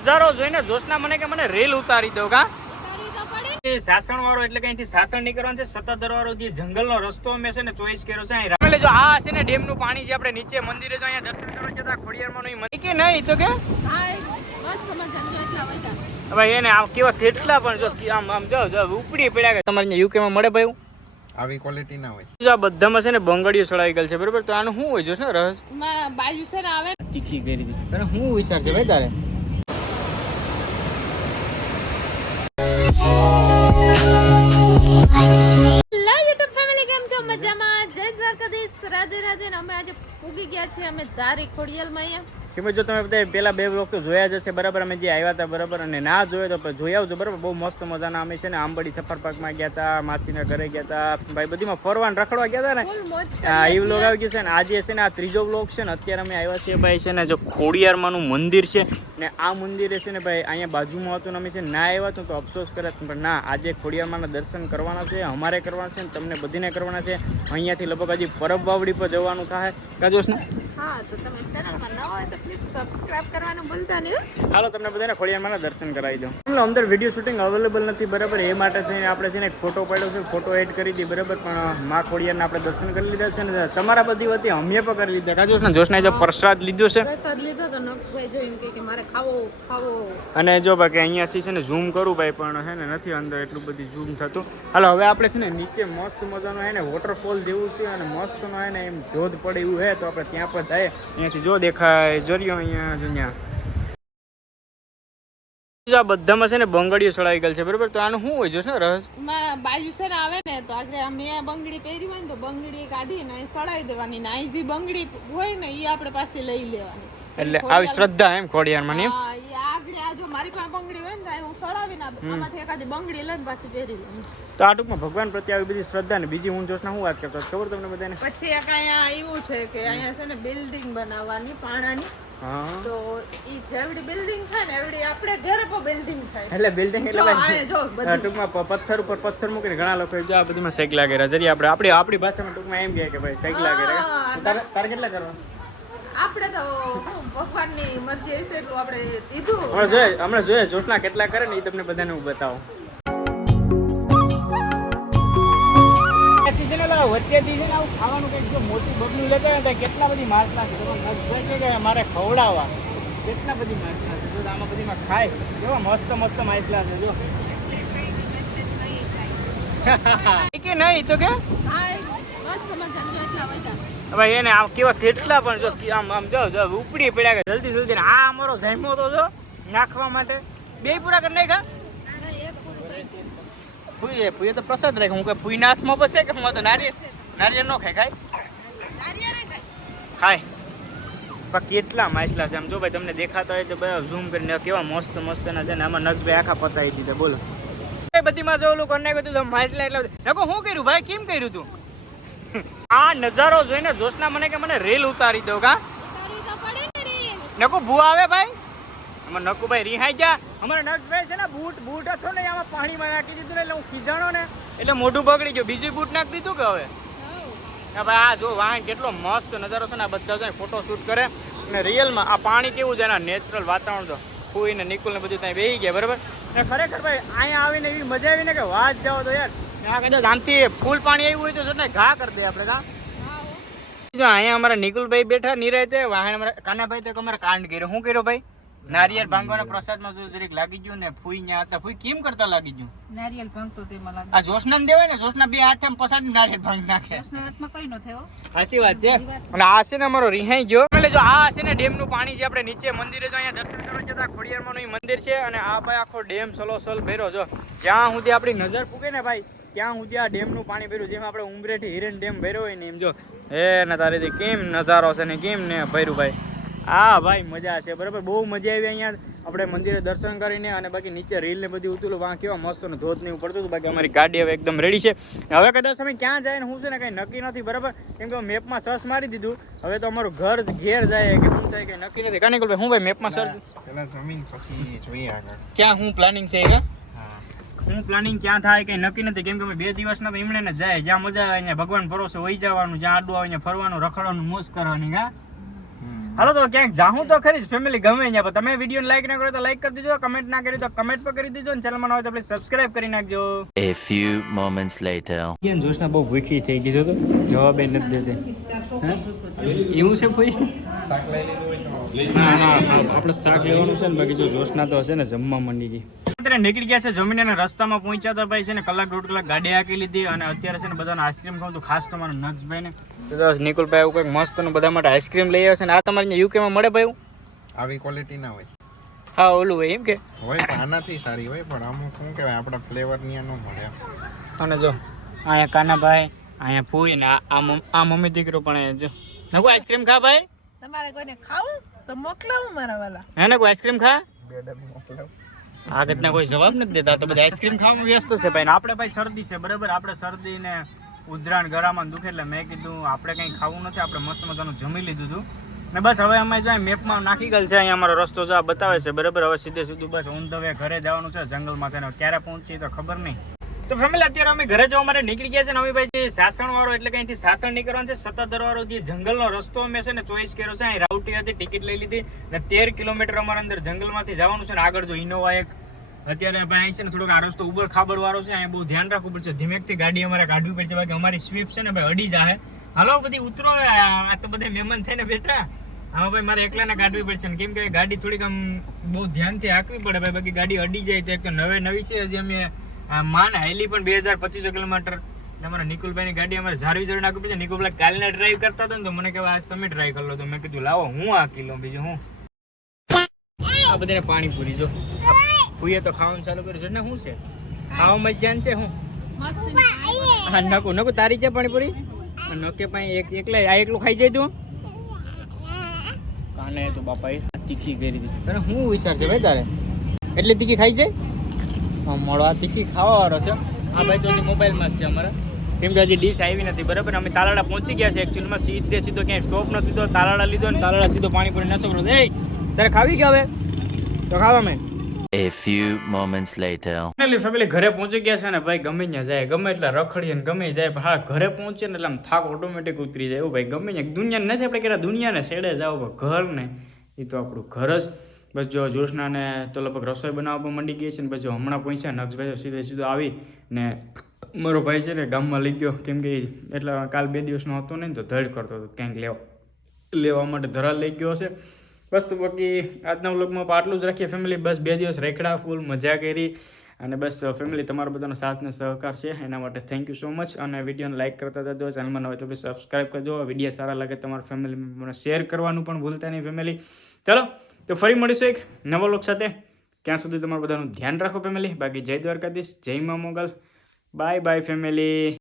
નજારો જોઈને જોશના મને કે મને રેલ ઉતારી દો કા સાસણ વાળો એટલે કઈથી સાસણ નીકળવાનું છે સત્તાધાર વાળો જે જંગલનો રસ્તો અમે છે ને ચોઈસ કર્યો છે અહીં જો આ છે ને ડેમ નું પાણી જે આપણે નીચે મંદિરે જો અહીંયા દર્શન કરવા જતા ખોડિયારમાં નું મંદિર કે નહીં તો કે ભાઈ એને આમ કેવા કેટલા પણ જો આમ આમ જો ઉપડી પડ્યા કે તમારે યુકે માં મળે ભાઈ આવી ક્વોલિટી ના હોય જો આ બધામાં છે ને બંગડીઓ સડાઈ ગયેલ છે બરોબર તો આનું શું હોય જો ને રસ બાજુ છે ને આવે તીખી કરી દીધી તને શું વિચાર છે ભાઈ તારે રાધે રાધે અમે આજે પૂગી ગયા છીએ અમે ધારી ખોડિયાલમાં અહીંયા કે ભાઈ જો તમે બધા પેલા બે બ્લોગ તો જોયા જ હશે બરાબર અમે જે આવ્યા હતા બરાબર અને ના જોયો તો જોઈ આવજો બરાબર બહુ મસ્ત મજાના અમે છે ને આંબડી સફર પાર્કમાં ગયા હતા માસીના ઘરે ગયા હતા ભાઈ બધીમાં ફરવાન રખડવા ગયા હતા ને હા એ બ્લોગ આવી ગયો છે ને આજે છે ને આ ત્રીજો બ્લોગ છે ને અત્યારે અમે આવ્યા છીએ ભાઈ છે ને જો ખોડિયારમાંનું મંદિર છે ને આ મંદિરે છે ને ભાઈ અહીંયા બાજુમાં હતું ને અમે છે ના આવ્યા તો અફસોસ કરે પણ ના આજે ખોડિયારમાંના દર્શન કરવાના છે અમારે કરવાના છે ને તમને બધીને કરવાના છે અહીંયાથી લગભગ હજી પરબ વાવડી પર જવાનું થાય કાજોશ ને હા તો તમે ચેનલમાં નવા હોય તો પ્લીઝ સબસ્ક્રાઇબ કરવાનું ભૂલતા નહીં હાલો તમને બધાને ખોડિયારમાંના દર્શન કરાવી દઉં એટલે અંદર વિડીયો શૂટિંગ અવેલેબલ નથી બરાબર એ માટે થઈને આપણે છે ને એક ફોટો પાડ્યો છે ફોટો એડ કરી હતી બરાબર પણ માં ખોડિયારના આપણે દર્શન કરી લીધા છે ને તમારા બધી વતી અમે પણ કરી લીધા કાજોશ ને જોશના જો પ્રસાદ લીધો છે પ્રસાદ લીધો તો નકભાઈ જો એમ કે મારે ખાવો અને જો બાકી અહીંયાથી છે ને ઝૂમ કરું ભાઈ પણ છે ને નથી અંદર એટલું બધી ઝૂમ થતું હાલો હવે આપણે છે ને નીચે મસ્ત મજાનો હે ને વોટરફોલ જેવું છે અને મસ્તનો હે ને એમ ધોધ પડે એવું હે તો આપણે ત્યાં પર જાય અહીંયાથી જો દેખાય જોરિયો અહીંયા જો આ બધામાં છે ને બંગડીઓ સડાઈ ગયેલ છે બરોબર તો આનું શું હોય જો ને રસ બાજુ છે ને આવે ને તો આગળ અમે બંગડી પહેરી હોય ને તો બંગડી કાઢીને સડાઈ દેવાની ને અહીં જે બંગડી હોય ને એ આપણે પાસે લઈ લેવાની એટલે આવી શ્રદ્ધા એમ ખોડિયારમાં એમ આગળ આ જો મારી પાસે બંગડી હોય ને તો હું સડાવીને આમાંથી એકાદી બંગડી લઈને પાછી પહેરી લઉં તો આ ટૂંકમાં ભગવાન પ્રત્યે આવી બધી શ્રદ્ધા ને બીજી હું જોશના હું વાત કરતો ખબર તમને બધાને પછી એક અહીંયા એવું છે કે અહીંયા છે ને બિલ્ડિંગ બનાવવાની પાણાની તો ઈ જેવડી બિલ્ડિંગ થાય ને એવડી આપણે ઘરે પર બિલ્ડિંગ થાય એટલે બિલ્ડિંગ એટલે ટૂંકમાં પથ્થર ઉપર પથ્થર મૂકીને ઘણા લોકો જો આ બધીમાં સાયકલ લાગે જરી આપણે આપણી ભાષામાં ટૂંકમાં એમ કહે કે ભાઈ સાયકલ લાગે તારે કેટલા કરવા આપણે તો ભગવાનની મરજી હશે એટલું આપણે કીધું હમણાં જોઈએ જોશના કેટલા કરે ને એ તમને બધાને હું બતાવું વચ્ચેથી છે ને આવું ખાવાનું કંઈક જો મોટી બબલું લેતા હોય કેટલા બધી માછલા છે મારે ખવડાવવા કેટલા બધી માછલા છે જો આમાં બધીમાં ખાય જો મસ્ત મસ્ત માછલા છે જો કે નહીં તો કે ભાઈ એને આમ કેવા કેટલા પણ જો આમ આમ જો ઉપડી પડ્યા કે જલ્દી જલ્દી આ અમારો જમ્યો તો જો નાખવા માટે બે પૂરા કરી નાખા ફૂઈ તો પ્રસાદ રાખે હું કઈ ફૂઈના હાથમાં બસે કે હું તો નારિયેળ નો ખાય પણ કેટલા માછલા છે આમ જો ભાઈ તમને દેખાતા હોય તો બધા ઝૂમ કરીને કેવા મસ્ત મસ્ત ના છે ને આમાં નક્ષભાઈ આખા પતાવી દીધા બોલો બધીમાં જો ઓલું કરી નાખ્યું હતું માછલા એટલે નકો શું કર્યું ભાઈ કેમ કર્યું તું આ નજારો જોઈને જોશના મને કે મને રેલ ઉતારી દો કા નકો ભૂ આવે ભાઈ અમારે નકુભાઈ રિહાઈ ગયા અમારે નક્ષભાઈ છે ને બૂટ હતો ને આમાં પાણીમાં નાખી દીધું ને એટલે હું ખીજાણો ને એટલે મોઢું બગડી ગયું બીજું બૂટ નાખી દીધું કે હવે હા ભાઈ આ જો વાહન કેટલો મસ્ત નજારો છે ને આ બધા જાય ફોટો શૂટ કરે અને રિયલમાં આ પાણી કેવું છે એના નેચરલ વાતાવરણ તો ફૂઈ ને નિકુલ ને બધું ત્યાં બેસી ગયા બરાબર ને ખરેખર ભાઈ અહીંયા આવીને એવી મજા આવી ને કે વાત જાઓ તો યાર આ કદાચ આમથી ફૂલ પાણી આવ્યું હોય તો ઘા કરી દે આપણે કા જો અહીંયા અમારા નિકુલભાઈ બેઠા નિરાયતે વાહન અમારા કાનાભાઈ તો અમારે કાંડ કર્યો શું કર્યો ભાઈ નારિયેળ ભાંગવાના પ્રસાદમાં જો જરીક લાગી ગયું ને ફૂઈ ન્યા હતા ફૂઈ કેમ કરતા લાગી ગયું નારિયેળ ભાંગતો તેમાં લાગે આ જોશનાને દેવાય ને જોશના બે હાથે આમ પસાડી નારિયેળ ભાંગી નાખે જોશના હાથમાં કઈ ન થયો સાચી વાત છે અને આ છે ને અમારો રિહાઈ ગયો એટલે જો આ છે ને ડેમ નું પાણી જે આપણે નીચે મંદિરે જો અહીંયા દર્શન કરવા જતા ખોડિયારમાંનું મંદિર છે અને આ ભાઈ આખો ડેમ સલોસલ ભર્યો જો જ્યાં સુધી આપણી નજર પૂગે ને ભાઈ ત્યાં સુધી આ ડેમ નું પાણી ભર્યું જેમ આપણે ઉમરેઠી હિરેન ડેમ ભર્યો હોય ને એમ જો હે ને તારેથી કેમ નજારો છે ને કેમ ને ભર્યું ભાઈ હા ભાઈ મજા છે બરાબર બહુ મજા આવી અહીંયા આપણે મંદિરે દર્શન કરીને અને બાકી નીચે રીલ ને બધી ઉતરેલું વાં કેવા મસ્ત ને ધોધ ને પડતું હતું બાકી અમારી ગાડી હવે એકદમ રેડી છે હવે કદાચ અમે ક્યાં જાય ને હું છે ને કંઈ નક્કી નથી બરાબર કેમ કે મેપમાં સર્ચ મારી દીધું હવે તો અમારું ઘર ઘેર જાય કે શું થાય કંઈ નક્કી નથી કાને ભાઈ હું ભાઈ મેપમાં સર્ચ પેલા જમીન પછી જોઈએ આગળ ક્યાં હું પ્લાનિંગ છે હું પ્લાનિંગ ક્યાં થાય કંઈ નક્કી નથી કેમ કે અમે 2 દિવસના તો એમણે ને જાય જ્યાં મજા આવે અહીંયા ભગવાન ભરોસે વહી જવાનું જ્યાં આડું આવે અહીંયા ફરવાનું રખડવાનું મોજ કરવાની હા હાલો તો ક્યાંક જાહું તો ખરી ફેમિલી ગમે ત્યાં પણ તમે વિડીયો લાઈક ના કરો તો લાઈક કરી દેજો, કમેન્ટ ના કરી તો કમેન્ટ પર કરી દેજો અને ચેનલમાં ન હોય તો પ્લીઝ સબસ્ક્રાઇબ કરી નાખજો. A few moments later. Joshna બહુ ભૂખી થઈ ગઈ તો જવાબ એ નથી દેતી. એવું છે કોઈ શાક લઈ લીધું હોય તો ના આપણે શાક લેવાનું છે ને, બાકી જો જોશના તો હશે ને જમવા માંડી ગઈ. અત્યારે નીકળી ગયા છે જમીને અને રસ્તામાં પહોંચ્યા હતા ભાઈ છે ને, કલાક દોઢ કલાક ગાડી હાકી લીધી અને અત્યારે છે ને બધાને આઈસ્ક્રીમ ખાવું તો ખાસ તમારા નક્ષભાઈ ને નિકુલભાઈ એવું કંઈક મસ્ત બધા માટે આઈસ્ક્રીમ લઈ આવ્યા છે ને. આ તમારે અહીંયા યુકેમાં મળે ભાઈ? આવી ક્વોલિટી ના હોય. હા ઓલું હોય એમ કે હોય પણ આનાથી સારી હોય, પણ અમુક શું કહેવાય આપણા ફ્લેવરની ન મળે એમ. અને જો અહીંયા કાનાભાઈ, અહીંયા ફૂઈ ને આ મમ્મી દીકરો પણ જો નકો આઈસ્ક્રીમ ખા ભાઈ. તમારે કોઈને ખાવું તો મોકલાવું મારા વાલા. હે ને કોઈ આઈસ્ક્રીમ ખા? બે ડબ્બા મોકલાવ. આ ઘટના કોઈ જવાબ નથી દેતા તો બધા આઈસ્ક્રીમ ખાવામાં વ્યસ્ત છે ભાઈ. આપણે ભાઈ શરદી છે બરાબર, આપણે શરદી ને ઉધરાણ ગળામાં દુખે એટલે મેં કીધું આપણે કંઈ ખાવું નથી, આપણે મસ્ત મજાનું જમી લીધું હતું ને બસ હવે અમે જો મેપમાં નાખી ગયેલ છે અહીંયા અમારો રસ્તો જો આ બતાવે છે બરાબર. હવે સીધે સીધું બસ ઓન ધ વે ઘરે જવાનું છે જંગલમાં થઈને. ક્યારે પહોંચી તો ખબર નહીં. તો ફેમિલી અત્યારે અમે ઘરે જવા માટે નીકળી ગયા છે ને. અમે ભાઈ જે સાસણ વાળો એટલે કંઈથી સાસણ નીકળવાનું છે, સત્તાધાર વાળો જે જંગલનો રસ્તો અમે છે ને ચોઈસ કર્યો છે. અહીં રાઉટી હતી, ટિકિટ લઈ લીધી ને 13 કિલોમીટર અમારા અંદર જંગલમાંથી જવાનું છે ને. આગળ જો ઇનોવા એક અત્યારે ભાઈ અહીં છે ને થોડોક આ રસ્તો ઉબડ ખાબડ વાળો છે, અહીંયા બહુ ધ્યાન રાખવું પડશે. ધીમેકથી ગાડી અમારે કાઢવી પડશે, બાકી અમારી સ્વીપ છે ને ભાઈ અડી જાય. હાલો બધી ઉતરો, આ તો બધા મહેમાન થઈને બેઠા. આમાં ભાઈ મારે એકલાને કાઢવી પડશે ને, કેમ કે ગાડી થોડીક આમ બહુ ધ્યાનથી હાંકવી પડે ભાઈ, બાકી ગાડી અડી જાય તો એક તો નવી છે હજી અમે માન હાઈલી પણ 2225 કિલોમીટર. અમારા નિકુલભાઈની ગાડી અમારે ઝારવી ઝાર નાખવી પડશે. નિકુલભાઈ કાલના ડ્રાઈવ કરતા હતા ને તો મને કહેવાય આજ તમે ટ્રાય કરી લો, તો મેં કીધું લાવો હું આ કિલો બીજું હું આ બધાને પાણી પૂરી જો ભૂએ તો ખાવાનું ચાલુ કર્યું છે ને. શું છે ખાવામાં ધ્યાન છે? હું હા નકુ તારી છે પાણીપુરી? નકે પાણી એકલા આ એકલું ખાઈ જાય તું? કાને તો બાપા એ તીખી કરી દીધી તને. શું વિચાર છે ભાઈ તારે? એટલે તીખી ખાઈ જાય? મળો આ તીખી ખાવાવાળો છે. હા ભાઈ તો હજી મોબાઈલમાં જ છે અમારા, કેમ કે હજી ડીશ આવી નથી બરાબર. અમે તાલાળા પહોંચી ગયા છે એકચ્યુઅલમાં. સીધો ક્યાંય સ્ટોપ નથી લીધો, તાલાળા લીધો ને તાલાળા સીધો પાણીપુરી નસો કરો. એ તારે ખાવી કે હવે તો ખાવા મેં. A few moments later. Family ઘરે પહોંચી ગયા છે ને ભાઈ. ગમે ત્યાં જાય, ગમે એટલા રખડીએ ને ગમે જાય, હા ઘરે પહોંચે ને એટલે આમ થાક ઓટોમેટિક ઉતરી જાય. એવું ભાઈ ગમે ત્યાં દુનિયા નથી આપણે કે દુનિયાને શેડે જાવ, ઘર ને એ તો આપણું ઘર જ. બસ જો જોશનાને તો લગભગ રસોઈ બનાવવા પણ મંડી ગઈ છે ને. બસ જો હમણાં પહોંચ્યા નક્ષભાઈ સીધો આવી ને મારો ભાઈ છે ને ગામમાં લઈ ગયો, કેમ કે એટલા કાલ 2 દિવસનો હતો નહીં તો ધડ કરતો હતો ક્યાંક લેવા માટે ધરાલ લઈ ગયો છે. બસ તો બાકી આજના વ્લોગમાં આટલું જ રાખીએ ફેમિલી. બસ 2 દિવસ રેખડા ફૂલ મજા કરી અને બસ ફેમિલી તમારો બધાનો સાથ ને સહકાર છે એના માટે થેન્ક યુ સો મચ. અને વિડીયોને લાઇક કરતા જજો, ચેનલમાં ન હોય તો પ્લીઝ સબસ્ક્રાઈબ કરજો. વિડીયો સારા લાગે તમારા ફેમિલી મેમ્બરને શેર કરવાનું પણ ભૂલતા નહીં ફેમિલી. ચલો તો ફરી મળીશું એક નવા લોક સાથે. ત્યાં સુધી તમારું બધાનું ધ્યાન રાખો ફેમિલી. બાકી જય દ્વારકાધીશ, જય મા મોગલ, બાય બાય ફેમિલી.